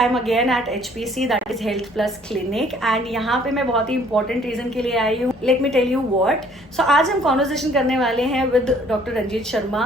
I am again at HPC, that is health plus clinic, and यहाँ पे मैं बहुत ही इंपॉर्टेंट रीजन के लिए आई हूँ. Let me tell you what. So आज हम कॉन्वर्सेशन करने वाले हैं with doctor Ranjit Sharma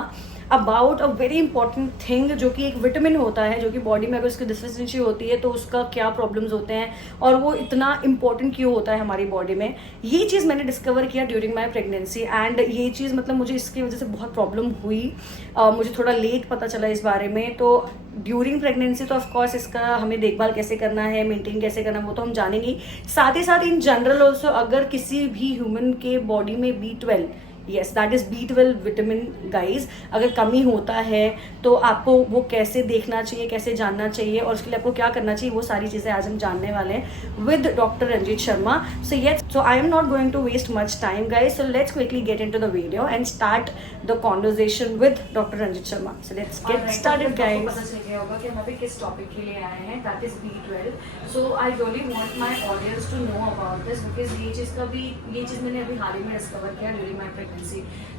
about a very important thing, जो कि एक विटामिन होता है, जो कि बॉडी में अगर उसकी डिफिशिएंसी होती है तो उसका क्या प्रॉब्लम्स होते हैं और वो इतना इंपॉर्टेंट क्यों होता है हमारी बॉडी में. ये चीज़ मैंने डिस्कवर किया ड्यूरिंग माई प्रेगनेंसी, एंड ये चीज़ मतलब मुझे इसकी वजह से बहुत प्रॉब्लम हुई. मुझे थोड़ा लेट पता चला इस बारे में. तो ड्यूरिंग प्रेगनेंसी तो ऑफकोर्स इसका हमें देखभाल कैसे करना है, मेंटेन कैसे करना है, वो तो हम जानेंगे. साथ ही साथ इन जनरल ऑल्सो अगर किसी भी ह्यूमन के बॉडी में B12, yes that is B12 vitamin guys, अगर कमी होता है तो आपको वो कैसे देखना चाहिए, कैसे जानना चाहिए और उसके लिए आपको क्या करना चाहिए, वो सारी चीज़ें आज हम जानने वाले हैं with doctor Ranjit Sharma. So yes, so I am not going to waste much time guys. So let's quickly get into the video and start the conversation with doctor Ranjit Sharma. So let's get started guys. पता चल गया होगा कि हम अभी किस topic के लिए आए हैं, that is B12. So I really want my audience to know about this, because ये चीज़ मैंने अभी हाल ही में डिस्कवर किया ड्यूरिंग माई प्रेगनेंसी.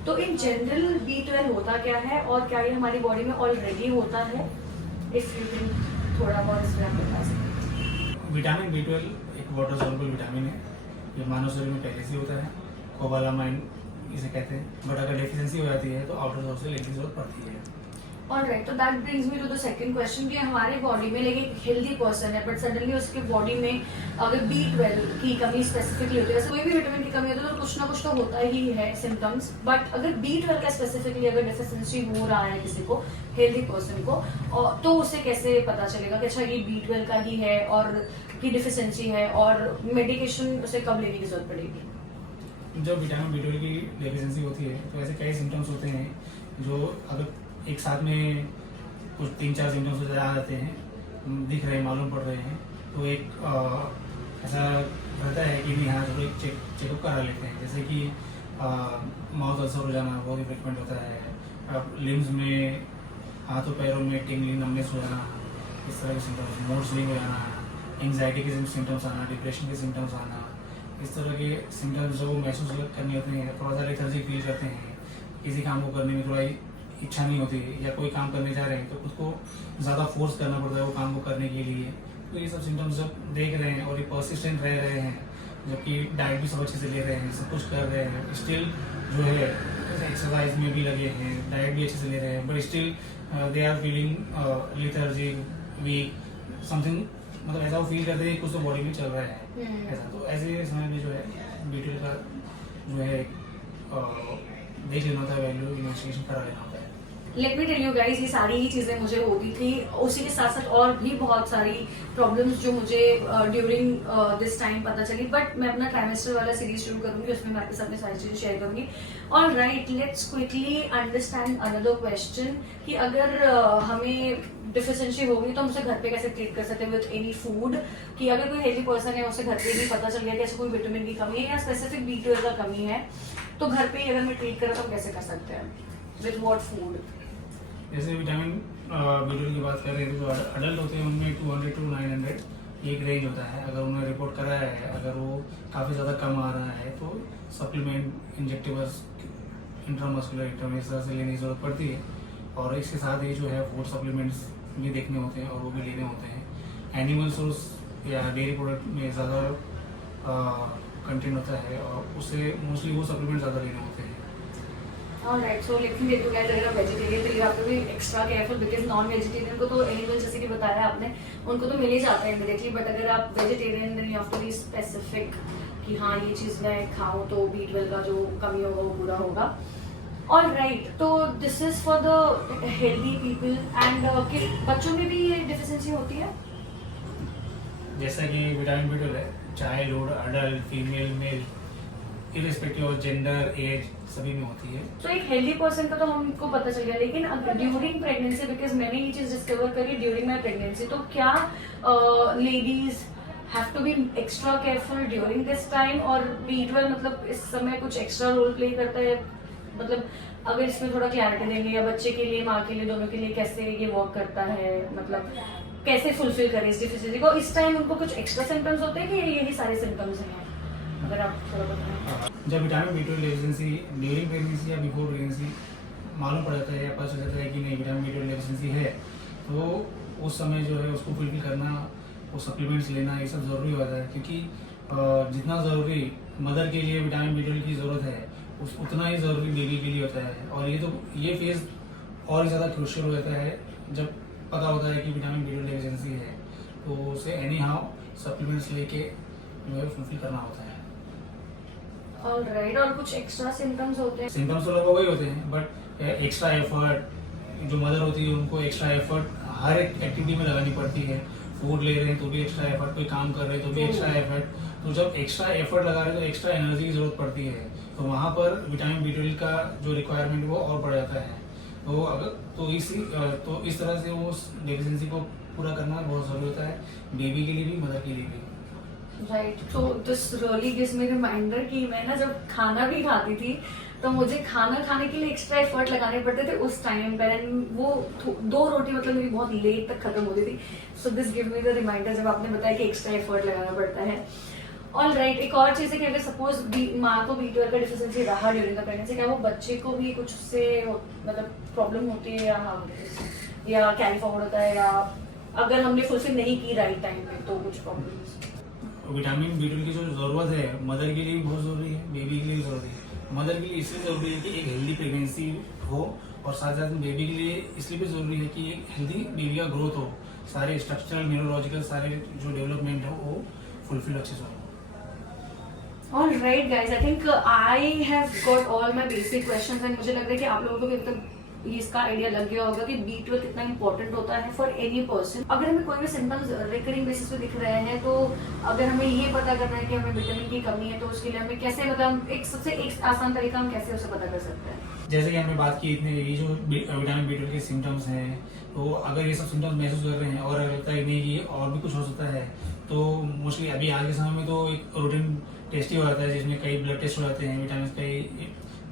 तो इन जनरल B12 होता क्या है और क्या ये हमारी बॉडी में ऑलरेडी होता है? इफ यू कैन थोड़ा बहुत इस पर बता सकते. विटामिन B12 एक वाटर सॉल्युबल विटामिन है. ये मानव शरीर में पहले से होता है, कोबालामाइन इसे कहते हैं. बट अगर डेफिशिएंसी हो जाती है तो आउटर सोर्स से लेने की जरूरत पड़ती है. ऑलराइट, तो that brings me to the second question कि हमारे बॉडी में लेकिन एक हेल्दी पर्सन है बट सडनली उसके बॉडी में अगर B12 की कमी स्पेसिफिकली होती है, जैसे कोई भी विटामिन की कमी होती है तो कुछ ना कुछ तो होता ही है सिम्टम्स. बट अगर B12 का स्पेसिफिकली अगर डिफिशिएंसी हो रहा है किसी को, हेल्दी पर्सन को, तो उसे कैसे पता चलेगा कि अच्छा ये B12 का ही है और की डिफिशिएंसी है और मेडिकेशन उसे कब लेने की जरूरत पड़ेगी? जब विटामिन B12 की डेफिशिएंसी होती है तो ऐसे कई सिम्टम्स होते हैं जो अगर एक साथ में कुछ 3-4 सिम्टम्स आ जाते हैं, दिख रहे हैं, मालूम पड़ रहे हैं, तो एक ऐसा रहता है कि नहीं हाँ थोड़ा एक चेकअप करा लेते हैं. जैसे कि माउथ अल्सर हो जाना बहुत ही फ्रिक्वेंट होता है. अब लिम्स में, हाथों पैरों में टिंगलिंग, नमनेस हो जाना, इस तरह के सिम्टम्स, मूड स्विंग हो जाना, एंग्जाइटी के सिम्टम्स आना, डिप्रेशन के सिम्टम्स आना, इस तरह के सिम्टम्स जो महसूस करने होते हैं. थोड़ा सा लेथर्जिक फील करते हैं, किसी काम को करने में थोड़ा इच्छा नहीं होती या कोई काम करने जा रहे हैं तो उसको ज़्यादा फोर्स करना पड़ता है वो काम को करने के लिए. तो ये सब सिम्टम्स जब देख रहे हैं और ये परसिस्टेंट रह रहे हैं, जबकि डाइट भी सब अच्छे से ले रहे हैं, सब कुछ कर रहे हैं, स्टिल जो है एक्सरसाइज में भी लगे हैं, डाइट भी अच्छे से ले रहे हैं, but still they are feeling lethargic, weak, something, मतलब ऐसा वो फील करते हैं कुछ तो बॉडी में चल रहा है ऐसा. तो ऐसे समय में जो है B12 का जो है देख लेना होता है, वैल्यू इन्वेस्टिगेशन करा लेना होता है. Let me tell you guys, ये सारी ही चीज़ें मुझे होती थी. उसी के साथ साथ और भी बहुत सारी प्रॉब्लम्स जो मुझे ड्यूरिंग दिस टाइम पता चली. बट मैं अपना ट्राइमेस्टर वाला सीरीज शुरू करूंगी, उसमें मैं आपके साथ में सारी चीज़ें शेयर करूंगी. Alright, let's quickly understand another question कि अगर हमें डिफिशिएंसी होगी तो हम उसे घर पे कैसे ट्रीट कर सकते हैं विद एनी फूड. कि अगर कोई हेल्दी पर्सन है उसे घर पे भी पता चल गया कि ऐसे कोई विटामिन की कमी है या स्पेसिफिक B12 का कमी है, तो घर पे ही अगर मैं ट्रीट करें तो हम कैसे कर सकते हैं, विद व्हाट फूड? जैसे विटामिन B12 की बात कर रहे हैं तो अडल्ट होते हैं उनमें 200 to 900 एक रेंज होता है. अगर उन्होंने रिपोर्ट कराया है, अगर वो काफ़ी ज़्यादा कम आ रहा है तो सप्लीमेंट, इंजेक्टेबल्स, इंट्रामस्कुलर, इंट्रावेनस से लेने की ज़रूरत पड़ती है. और इसके साथ ही जो है फूड सप्लीमेंट्स भी देखने होते हैं और वो भी लेने होते हैं. एनिमल सोर्स या डेयरी प्रोडक्ट में ज़्यादा कंटेंट होता है और उससे मोस्टली वो सप्लीमेंट ज़्यादा लेने होते हैं. Alright, so let me tell you guys, अगर आप वेजिटेरियन तो you have to be extra careful, because non vegetarian को तो एनिमल जैसे कि बताया आपने उनको तो मिल ही जाता है डायरेक्टली. बट अगर आप vegetarian then you have to be specific कि हाँ ये चीज़ मैं खाऊं तो B12 का जो कमी होगा वो पूरा होगा. ऑलराइट, तो this is for the healthy people. And बच्चों में भी ये डिफिशिएंसी होती है? जैसा कि विटामिन B12 है, childhood, adult, female, male, irrespective of gender, age, सभी में होती है. तो एक हेल्दी पर्सन का तो हमको पता चल गया, लेकिन ड्यूरिंग प्रेगनेंसी, बिकॉज मैंने ये चीज डिस्कवर करी ड्यूरिंग माई प्रेगनेंसी, तो क्या ladies have to be extra careful during this time? और B12 मतलब इस समय कुछ एक्स्ट्रा रोल प्ले करता है? मतलब अगर इसमें थोड़ा क्लैरिटी देंगे, या बच्चे के लिए, माँ के लिए, दोनों के लिए कैसे ये वर्क करता है, मतलब कैसे फुलफिल करें इस डिफिशिएंसी को? इस टाइम उनको कुछ एक्स्ट्रा सिम्टम्स होते हैं कि यही सारे सिम्टम्स हैं? अगर आप थोड़ा बताएं. जब vitamin B12 deficiency during pregnancy या बिफोर प्रेगनेंसी मालूम पड़ जाता है या पता चल जाता है कि नहीं विटामिन B12 डेफिशिएंसी है, तो उस समय जो है उसको फुलफिल करना, वो सप्लीमेंट्स लेना, ये सब ज़रूरी होता है, क्योंकि जितना ज़रूरी मदर के लिए विटामिन B12 की ज़रूरत है, उतना ही ज़रूरी बेबी के लिए होता है। और ये फेज़ और ही ज़्यादा क्रूशियल हो जाता है जब पता होता है कि विटामिन B12 डेफिशिएंसी है, तो उसे एनी हाउ सप्लीमेंट्स लेके जो है फुलफिल करना होता है। ऑलराइट, और कुछ एक्स्ट्रा सिम्टम्स होते हैं? सिम्टम्स तो लगभग वही होते हैं, बट एक्स्ट्रा एफर्ट, जो मदर होती है उनको एक्स्ट्रा एफर्ट हर एक एक्टिविटी में लगानी पड़ती है। फूड ले रहे हैं तो भी एक्स्ट्रा एफर्ट, कोई काम कर रहे हैं तो भी एक्स्ट्रा एफर्ट। तो जब एक्स्ट्रा एफर्ट लगा रहे हैं तो एक्स्ट्रा एनर्जी की जरूरत पड़ती है, तो वहाँ पर विटामिन B12 का जो रिक्वायरमेंट वो और बढ़ जाता है। तो इस तरह से वो डेफिशिएंसी को पूरा करना बहुत ज़रूरी होता है, बेबी के लिए भी, मदर के लिए भी। राइट, तो this really gives me reminder कि मैं ना जब खाना भी खाती थी तो मुझे खाना खाने के लिए एक्स्ट्रा एफर्ट लगाने पड़ते थे उस टाइम पर, एंड वो 2 रोटी मतलब मेरी बहुत लेट तक खत्म होती थी। So this give me the reminder जब आपने बताया कि एक्स्ट्रा एफर्ट लगाना पड़ता है। ऑलराइट, एक और चीज़ है कि अगर सपोज माँ को B12 का डिफिशिएंसी रहा ड्यूरिंग द प्रेगनेंसी, क्या वो बच्चे को भी कुछ उससे मतलब प्रॉब्लम होती है या कैरी फॉरवर्ड होता है, या अगर हमने फुलफिल नहीं की राइट टाइम पे तो कुछ प्रॉब्लम्स? विटामिन B12 की जो ज़रूरत है मदर के लिए भी बहुत ज़रूरी है, बेबी के लिए भी ज़रूरी है। मदर के लिए इसलिए ज़रूरी है कि एक हेल्दी प्रेगनेंसी हो, और साथ साथ बेबी के लिए इसलिए भी ज़रूरी है कि एक हेल्दी बेबी का ग्रोथ हो, सारे स्ट्रक्चरल न्यूरोलॉजिकल सारे जो डेवलपमेंट हो वो फुलफिल अच्छे से हो। Alright guys, I think I have got all my basic questions and मुझे लग रहा है कि आप लोगों को भी मतलब इसका आइडिया लग गया होगा कि B12 कितना इंपॉर्टेंट होता है फॉर एनी पर्सन। अगर हमें कोई भी सिम्टम्स रिकरिंग बेसिस पे दिख रहे हैं, तो अगर हमें ये पता करना है कि हमें विटामिन की कमी है, तो उसके लिए हमें कैसे मतलब एक आसान तरीका हम कैसे उसे पता कर सकते हैं? जैसे कि हमने बात की इतने ये जो विटामिन B12 के सिम्टम्स हैं, तो अगर ये सब सिम्टम्स महसूस कर रहे हैं और अगर लगता है नहीं कि और भी कुछ हो सकता है, तो मोस्टली अभी आज के समय में तो एक रूटीन टेस्ट ही हो जाता है जिसमें कई ब्लड टेस्ट हो जाते हैं, विटामिन कई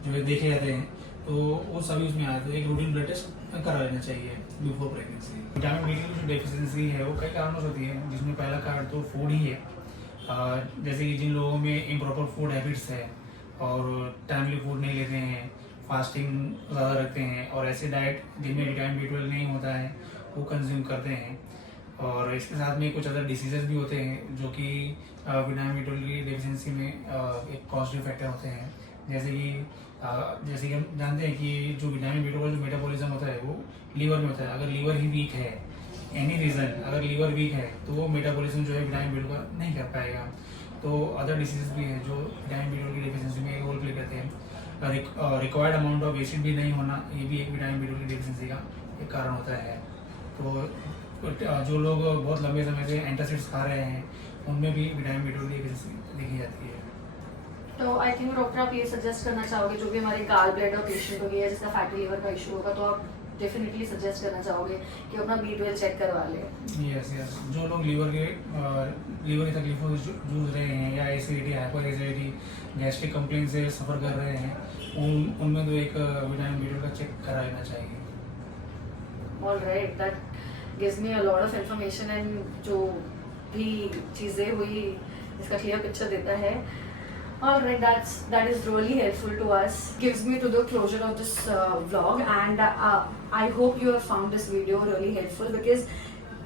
जो है देखे जाते हैं, तो वो सभी उसमें आते हैं। एक रूटीन ब्लड टेस्ट करा लेना चाहिए बिफोर प्रेगनेंसी। विटामिन B12 की जो डेफिशिएंसी है वो कई कारणों से होती है, जिसमें पहला कारण तो फूड ही है। जैसे कि जिन लोगों में इम्प्रॉपर फूड हैबिट्स है और टाइमली फूड नहीं लेते हैं, फास्टिंग ज़्यादा रखते हैं, और ऐसे डाइट जिनमें विटामिन B12 नहीं होता है वो कंज्यूम करते हैं, और इसके साथ में कुछ अदर डिसीजेज भी होते हैं जो कि विटामिन B12 की डेफिशिएंसी में एक कॉस्टिव फैक्टर होते हैं। जैसे कि हम जानते हैं कि जो विटामिन B12 जो मेटाबॉलिज्म होता है वो लीवर में होता है। अगर लीवर ही वीक है, एनी रीज़न अगर लीवर वीक है, तो वो मेटाबॉलिज्म जो है विटामिन B12 का नहीं कर पाएगा। तो अदर डिसीजेज भी हैं जो विटामिन B12 की डेफिशिएंसी में एक रोल प्ले करते हैं। रिक्वायर्ड अमाउंट ऑफ एसिड भी नहीं होना, ये भी एक विटामिन B12 की डेफिशिएंसी का एक कारण होता है। तो जो लोग बहुत लंबे समय से एंटासिड्स खा रहे हैं, उनमें भी विटामिन B12 की डेफिशिएंसी देखी जाती है। तो आई थिंक डॉक्टर आप ये सजेस्ट करना चाहोगे जो भी हमारे गाल ब्लैडर पेशेंट हो गया, जिसका फैटी लिवर का इशू होगा, तो आप डेफिनेटली सजेस्ट करना चाहोगे कि अपना B12 चेक करवा ले? यस, जो लोग लीवर की तकलीफों से जूझ रहे हैं, या acidity, hyper acidity, gastric complain से सफ़र कर रहे हैं, उनमें तो एक विटामिन B12 का चेक करा लेना चाहिए। Alright, that gives me a lot of information, and जो भी चीज़ें हुई इसका क्लियर पिक्चर देता है। Alright, that is really helpful to us. Gives me to the closure of this vlog, and I hope you have found this video really helpful, because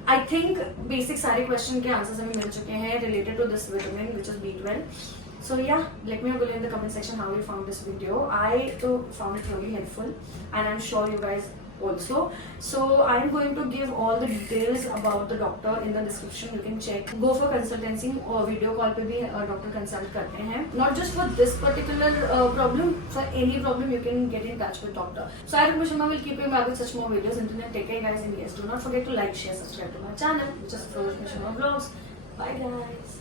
I think basic सारे question के answers हमें मिल चुके हैं related to this vitamin which is B12. So yeah, let me know below in the comment section how you found this video. I too found it really helpful, and I'm sure you guys also. So I'm going to give all the details about the doctor in the description. You can check. Go for consultancy, और video call पे भी doctor consult करते हैं. Not just for this particular problem, for any problem you can get in touch with doctor. So I, Rukma Sharma, will keep you back with such more videos. Until then, take care guys, and yes, do not forget to like, share, subscribe to my channel, which is Rukma Sharma Vlogs. Bye guys.